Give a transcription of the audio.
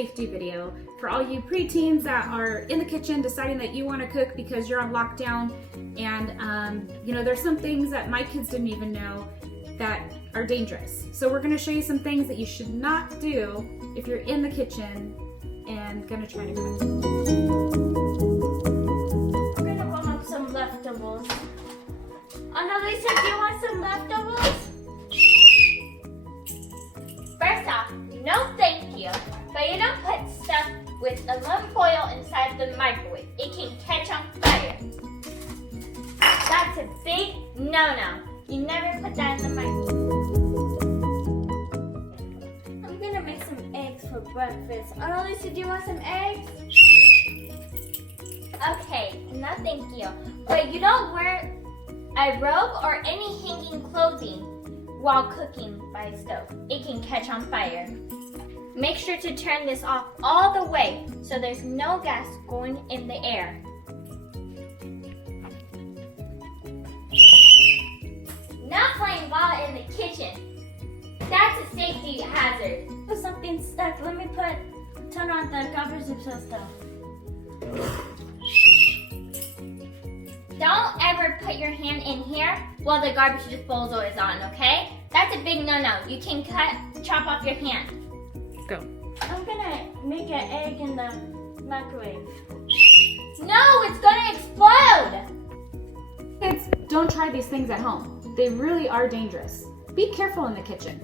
safety video for all you preteens that are in the kitchen deciding that you want to cook because you're on lockdown. And you know, there's some things that my kids didn't even know that are dangerous. So we're going to show you some things that you should not do if you're in the kitchen and going to try to cook. We're going to warm up some leftovers. Analisa, do you want some leftovers? First off, no thank you, but you don't put stuff with aluminum foil inside the microwave. It can catch on fire. That's a big no-no. You never put that in the microwave. I'm gonna make some eggs for breakfast. Analisa, do you want some eggs? Okay, no thank you. But you don't wear a robe or any hanging clothing while cooking by stove. It can catch on fire. Make sure to turn this off all the way so there's no gas going in the air. Not playing ball in the kitchen. That's a safety hazard. Put something stuck. Let me turn on the garbage system. Don't ever put your hand in here while the garbage disposal is on, okay? That's a big no-no. You can chop off your hand. Go. I'm gonna make an egg in the microwave. No, it's gonna explode! Kids, don't try these things at home. They really are dangerous. Be careful in the kitchen.